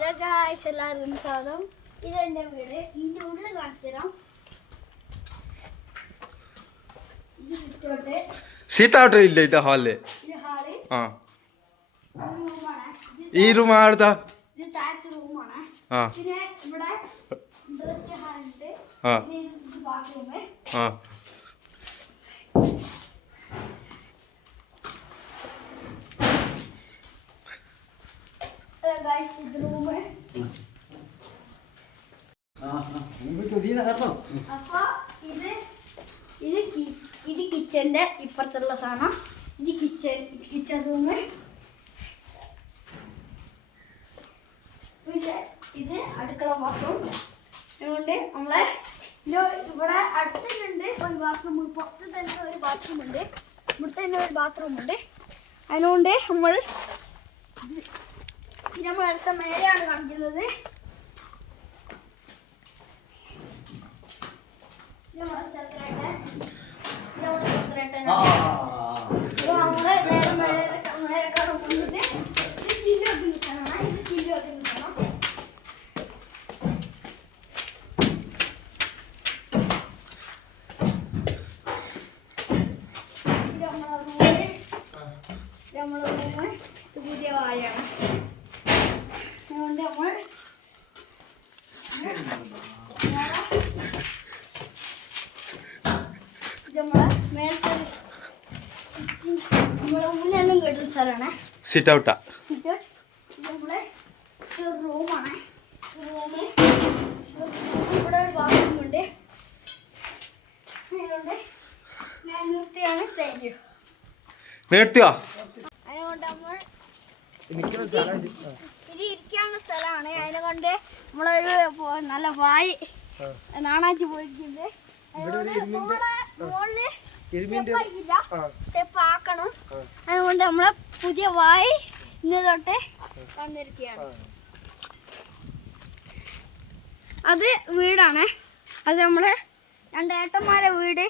Hello guys, എല്ലാവർക്കും സ്വാഗതം. ഇതെന്റെ വീട്. ഇതിന്റെ ഉള്ളിൽ കാണിച്ചു തരാം. സീറ്റ് ഔട്ട് ഇല്ല ഇത് ഹാളില്. ഇത് ഹാള്. ഈ റൂം ആടുത്താ? ഇത് താഴത്തെ റൂമാണ്. പിന്നെ ഇവിടെ ഡ്രസ് ഹാളുണ്ട്. ഇത് ബാത്റൂം. ഗായ്സ്, ഇത് റൂം. അപ്പൊ ഇത് കിച്ചന്റെ ഇപ്പുറത്തുള്ള സാധനം. ഇത് കിച്ചൺ റൂം. ഇത് അടുക്കള ബാത്റൂം. അതുകൊണ്ട് നമ്മളെ ഇവിടെ അടുത്തുണ്ട് ഒരു ബാത്റൂം. പുറത്ത് തന്നെ ഒരു ബാത്റൂം ഉണ്ട്. ഇവിടെ തന്നെ ഒരു ബാത്റൂം ഉണ്ട്. അതിനുകൊണ്ട് നമ്മൾ അടുത്ത മേലെയാണ് കാണിക്കുന്നത്. പുതിയ വായാണ്. അതുകൊണ്ട് നമ്മളെ കേട്ട സ്ഥലമാണ് സിറ്റ് ഔട്ടാ. Sit out. നമ്മളെ റൂമാണ്. റൂമ് ഇവിടെ ഒരു ബാത്റൂം ഉണ്ട്. അതുകൊണ്ട് ഞാൻ നിർത്തിയാണ്. Thank you. നിർത്തിയോ? അതുകൊണ്ട് നമ്മൾ ഇത് ഇരിക്കാനുള്ള സ്ഥലമാണ്. അതിനെ കൊണ്ട് നമ്മളൊരു നല്ല വായി നാണാറ്റി പോയിട്ടുണ്ട്. സ്റ്റെപ്പ് ആക്കണം. അതുകൊണ്ട് നമ്മളെ പുതിയ വായി ഇന്ന് തൊട്ട് വന്നിരിക്കുകയാണ്. അത് വീടാണ്. അത് നമ്മള് രണ്ട് ഏട്ടന്മാരെ വീട്.